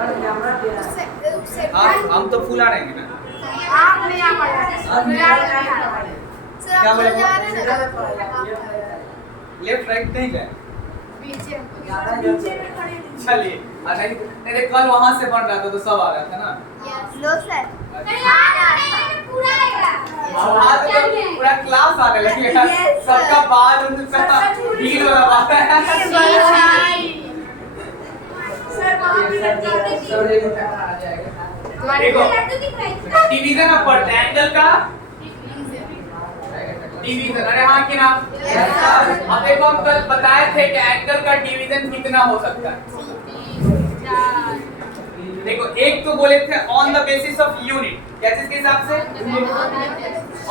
हम तो फुल आ रहे हैं ना। आप नहीं आ पा रहे। क्या बोले? लेफ्ट राइट नहीं गए। पीछे में खड़े थे। चलिए नहीं कल वहाँ से बन रहा था तो सब आ रहा था ना। लो सर पूरा आज तो पूरा क्लास आने लगेगा। सबका बाल उनका ढील हो रहा है। सर वहाँ भी लड़का देखो डिवीजन ऑफ एंगल का डिवीजन। अरे हाँ कि ना। अब देखो हम कल बताए थे कि एंगल का डिवीजन कितना हो सकता है। देखो एक तो बोले थे on the basis of unit. क्या चीज के हिसाब से?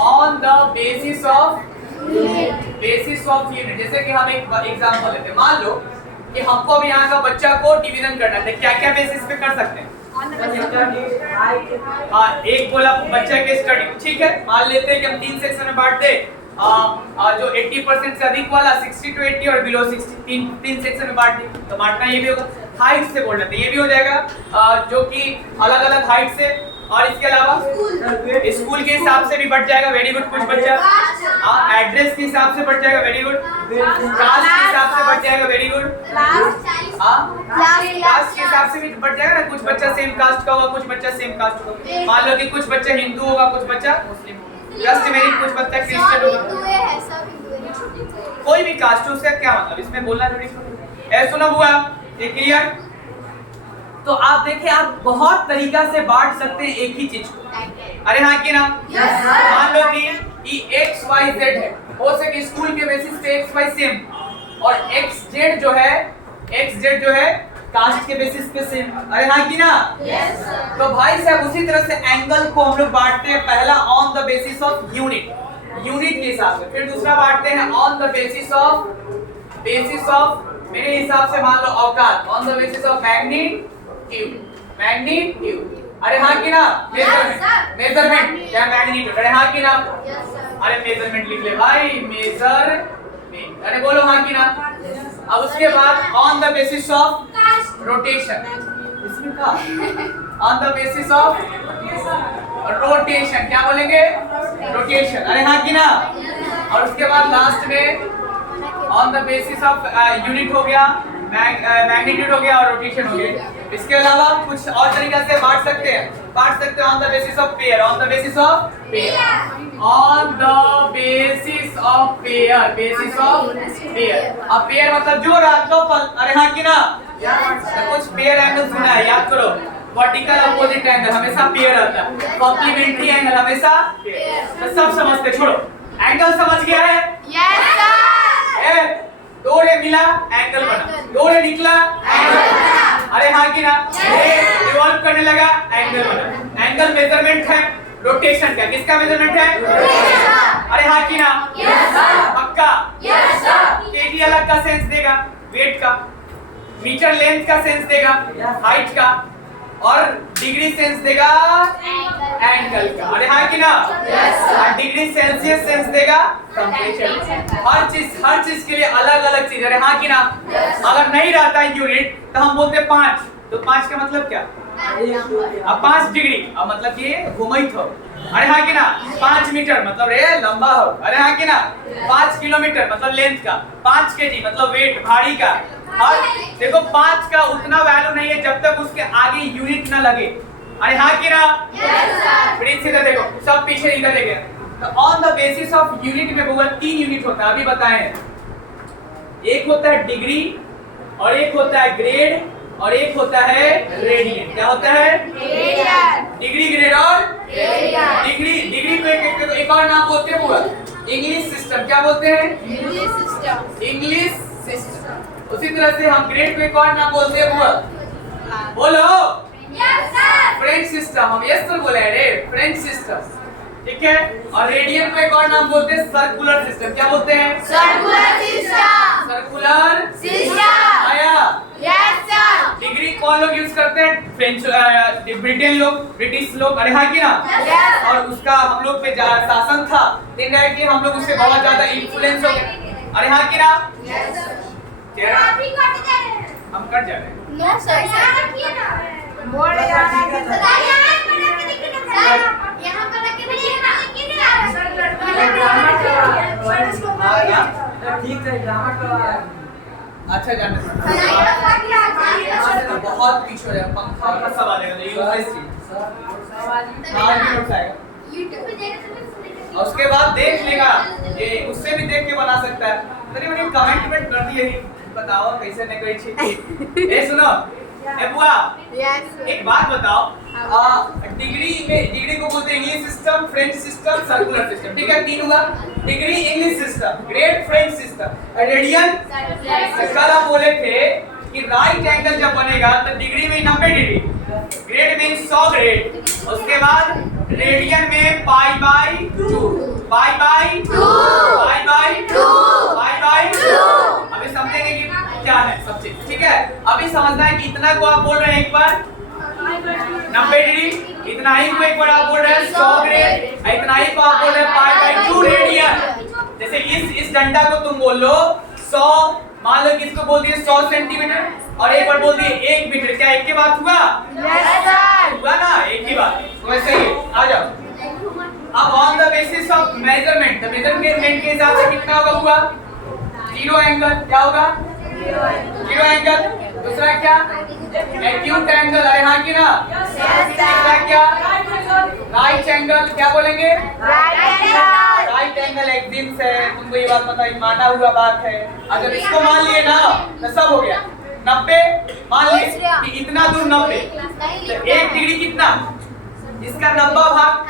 On the basis of unit. जैसे कि हम एक एग्जांपल लेते हैं। मान लो कि हमको अब यहाँ का बच्चा को डिवीजन करना है, क्या क्या बेसिस पे कर सकते हैं? हाँ, एक बोला बच्चे के स्टडी, ठीक है। मान लेते हैं कि हम 3 सेक्शन में बांट दे। जो 80% से अधिक वाला 60 to 80 और बिलो 60 तीन सेक्शन में बांट दे तो बांटना ये भी होगा। हाइट से बोलना तो ये भी हो जाएगा, जो कि अलग अलग हाइट से। और इसके अलावा स्कूल के हिसाब से भी बढ़ जाएगा। वेरी गुड कुछ बच्चा। एड्रेस के हिसाब से बढ़ जाएगा। Very good. कास्ट के हिसाब से बढ़ जाएगा। Very good. कास्ट के हिसाब से भी बढ़ जाएगा ना। कुछ बच्चा सेम कास्ट का होगा, कुछ बच्चा सेम कास्ट का। मान लो कि कुछ बच्चा हिंदू होगा, कुछ बच्चा मुस्लिम होगा, जस्ट मेरी कुछ बच्चा क्रिश्चियन होगा। कोई भी कास्ट हो उसका क्या मतलब, इसमें बोलना जरूरी है। सुनो बुआ, ये क्लियर? तो आप देखिए आप बहुत तरीका से बांट सकते हैं एक ही चीज को। अरे हाँ कि ना। मान लो कि x y z है, हो सके स्कूल के बेसिस पे x y सेम और x z जो है कास्ट के बेसिस पे सेम। अरे हाँ कि ना। तो भाई साहब उसी तरह से एंगल को हम लोग बांटते हैं। पहला on the basis of unit के हिसाब से, फिर दूसरा बांटते हैं ऑन द बेसिस ऑफ मेरे हिसाब से मान लो औकात, on the basis of magnitude. अरे हाँ कि ना। मेजरमेंट क्या मैग्नीट्यूड। अरे हाँ कि ना। अरे मेजरमेंट लिख ले भाई, मेजरमेंट। अरे बोलो हाँ कि ना। अब उसके बाद on the basis of rotation, इसमें का on the basis of rotation क्या बोलेंगे? रोटेशन। अरे हाँ कि ना। और उसके बाद लास्ट में on the basis of unit हो गया, मैग्नीट्यूड हो गया और रोटेशन हो गया। इसके अलावा कुछ और तरीका से बांट सकते हैं on the basis of pair. अब पेयर मतलब जोड़ा, कपल। अरे हाँ कि ना। कुछ पेयर एंगल सुना है, याद करो। वर्टिकल अपोजिट एंगल हमेशा पेयर आता है, कॉम्प्लीमेंट्री एंगल हमेशा पेयर। तो सब समझते, छोड़ो। एंगल समझ गया है? Yes sir. दो रे मिला एंगल बना, दो रे निकला एंगल बना। अरे हाँ कि ना। रिवॉल्व करने लगा एंगल बना। एंगल मेजरमेंट है, रोटेशन का। किसका मेजरमेंट है? अरे हाँ कि ना। पक्का? केजी अलग का सेंस देगा, वेट का। मीटर लेंथ का सेंस देगा, हाइट का। और डिग्री सेंस देगा एंगल का। अरे हाँ कि ना। डिग्री सेल्सियस सेंस देगा टेम्परेचर। हर चीज के लिए अलग अलग चीज। अरे हाँ कि ना। अगर नहीं रहता यूनिट तो हम बोलते 5, तो 5 का मतलब क्या? अब 5 डिग्री, अब मतलब ये घुमाई हो। अरे हाँ कि ना। 5 मीटर मतलब रे लंबा हो। अरे हाँ कि ना। 5 किलोमीटर मतलब लेंथ का। 5 केजी मतलब वेट, भारी का। और देखो 5 का उतना वैल्यू नहीं है जब तक उसके आगे यूनिट ना लगे। अरे हाँ कि ना। फिर इधर देखो, सब पीछे इधर देखे। तो on the basis of unit में बोला 3 यूनिट होता है, अभी बताएं। एक होता है डिग्री, और एक होता है ग्रेड, और एक होता है रेडियन। क्या होता है? डिग्री, ग्रेड और डिग्री को एक और नाम बोलते हैं वो इंग्लिश सिस्टम। क्या बोलते हैं? English system. उसी तरह से हम ग्रेड को एक और नाम बोलते हैं वो, बोलो फ्रेंच सिस्टम। हम यस सर बोले रे, फ्रेंच सिस्टम, ठीक है। और रेडियन को एक और नाम बोलते हैं सर्कुलर सिस्टम। क्या बोलते हैं? Circular system. आया? Yes sir. डिग्री कौन लोग यूज करते हैं? फ्रेंच, ब्रिटेन लोग, ब्रिटिश लोग। अरे हाँ कि ना। और उसका हम लोग पे शासन था, इनडायरेक्टली हम लोग उससे बहुत ज्यादा इन्फ्लुएंस हो गए। अरे हाँ कि ना। हम कट जा रहे हैं। No sir. अच्छा जानना बहुत पीछे हो जाएगा, पंखा का सब आ जाएगा, ये यूजलेस चीज। हाँ नोट्स आएगा YouTube पे देखा तो और उसके बाद देख लेगा, ये उससे भी देख के बना सकता है। तरी मैंने कमेंट कर दिए, बताओ कैसे नहीं कोई चीज। ए सुनो, ए बुआ यस एक बात बताओ, डिग्री को बोलते हैं English system, French system, circular system, ठीक है? तीन हुआ। Degree English system, grade French system, radian. कल हम बोले थे कि राइट एंगल जब बनेगा तो डिग्री में 90 डिग्री, ग्रेड में 100 ग्रेड, उसके बाद रेडियन में pi by 2, pi by 2, pi by 2, pi by 2। अभी समझेंगे कि क्या है सब चीज, ठीक है? अभी समझना है कि इतना को आप बोल रहे हैं एक बार 90 डिग्री, इतना ही को एक बार आप बोल रहे हैं 100 ग्रेड, इतना ही को आप बोल रहे हैं पाई बाई 2 रेडियन। जैसे इस डंडा को तुम बोल लो 100, मान लो कि इसको बोल दिए 100 सेंटीमीटर और एक बार बोल दिए 1 मीटर, क्या एक के बात हुआ? यस सर हुआ ना, एक ही बात। तो वैसे ही आ जाओ। अब on the basis of measurement, the measurement के हिसाब से कितना होगा? हुआ 0 एंगल, क्या होगा? 0 एंगल। दूसरा क्या? एक्यूट एंगल, अरे हाँ की ना? तीसरा क्या? राइट एंगल, क्या बोलेंगे? राइट एंगल एक्सिस है, तुमको ये बात पता है, माना हुआ बात है। अगर इसको मान लिए ना तो सब हो गया। 90 मान लिए कि इतना दूर 90, तो 1 डिग्री कितना? इसका 90 भाग,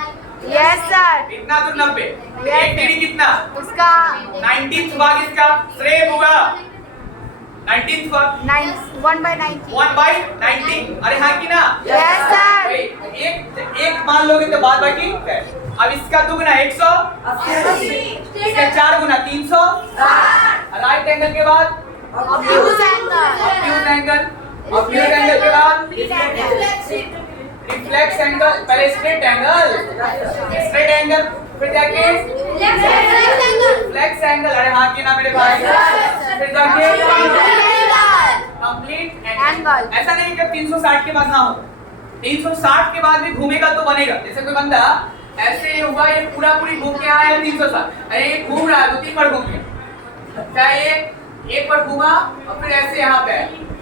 यस सर इतना दूर 90, 1 डिग्री कितना? उसका 19th भाग इसका श्रेय होगा, 19th भाग 1/90 1/90। अरे हाँ की ना? यस सर एक मान लोगे तो बाद बाकी है। अब इसका दुगना 180, इसका 4 गुना 300, राइट एंगल के बाद ऑब्ट्यूज एंगल के बाद रिफ्लेक्स एंगल, पहले स्ट्रेट एंगल, फिर जाके रिफ्लेक्स एंगल, अरे हाँ की ना मेरे भाई, फिर जाके कंप्लीट एंगल। ऐसा नहीं कि 360 के बाद ना हो, 360 के बाद भी घूमेगा तो बनेगा। जैसे कोई बंदा ऐसे हुआ, ये पूरा पूरी घूम के आया 360, अरे ये घूम रहा है तो 3 बार घूम गया, चाहे एक बार घूमा और फिर ऐसे यहाँ पे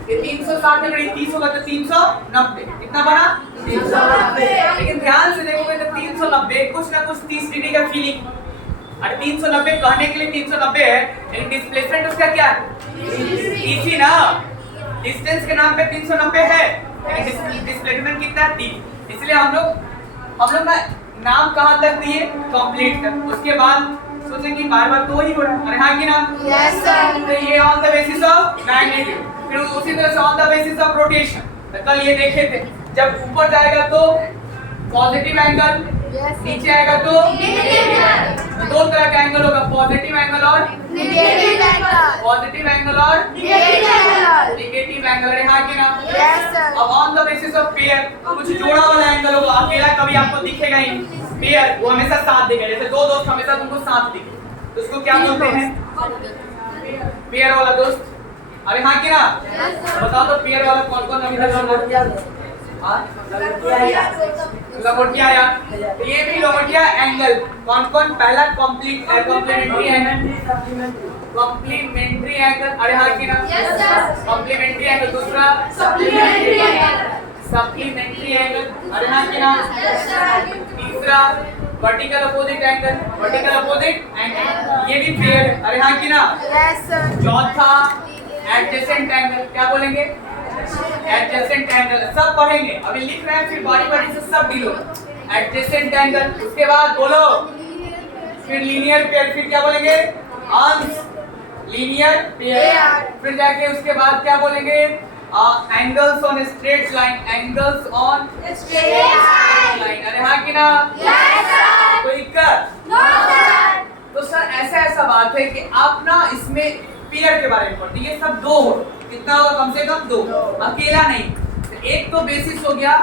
ये 360 में 30 होगा तो 390, कितना बना? 390। लेकिन ध्यान से देखोगे तो 390 कुछ ना कुछ 30 डिग्री का फीलिंग, और 390 कहने के लिए 390 है, लेकिन डिस्प्लेसमेंट उसका क्या है? इसी ना, डिस्टेंस के नाम पे 390 है, लेकिन डिस्प्लेसमेंट कितना है? 30। इसलिए हम लोग ना नाम कहाँ तक दिए? कंप्लीट तक। उसके बाद सोचे कि बार-बार तो ही हो रहा है, अरे हाँ की ना? यस सर तो ये on the basis of magnitude, फिर उसी तरह से on the basis of rotation. तो कल ये देखे थे, जब ऊपर जाएगा तो पॉजिटिव एंगल, नीचे आएगा तो दो तरह का एंगल होगा, पॉजिटिव एंगल और नेगेटिव एंगल पॉजिटिव एंगल और नेगेटिव एंगल, अरे हाँ की ना? यस सर अब on the basis of pair कुछ जोड़ा वाला एंगल होगा, अकेला कभी आपको दिखेगा ही नहीं। पेयर वो हमेशा साथ दिखेगा, जैसे दो दोस्त हमेशा तुमको साथ दिखे तो उसको क्या बोलते हैं? पेयर वाला दोस्त, अरे हाँ की ना? बताओ तो पेयर वाला कौन कौन अभी तक लंगोटिया आया, तो ये भी लंगोटिया एंगल। कौन कौन? पहला कॉम्प्लीमेंट्री एंगल, अरे हाँ की ना? Complementary angle. दूसरा सप्लीमेंट्री एंगल, अरे हाँ की ना? तीसरा वर्टिकल अपोजिट एंगल, ये भी पेयर, अरे हाँ की ना? यस सर चौथा एडजेसेंट एंगल, क्या बोलेंगे? एडजेसेंट एंगल, सब पढ़ेंगे, अभी लिख रहे हैं, फिर बारी बारी से सब डील होगा। एडजेसेंट एंगल, उसके बाद बोलो फिर लीनियर पेयर, फिर क्या बोलेंगे? अंश लीनियर पेयर, फिर जाके उसके बाद क्या बोलेंगे? एंगल्स ऑन स्ट्रेट लाइन, अरे हाँ की ना? कोई दिक्कत? तो सर ऐसा बात है कि आप ना इसमें पेयर के बारे में पढ़ते, ये सब दो हो, कितना होगा? कम से कम 2, अकेला नहीं। एक तो बेसिस हो गया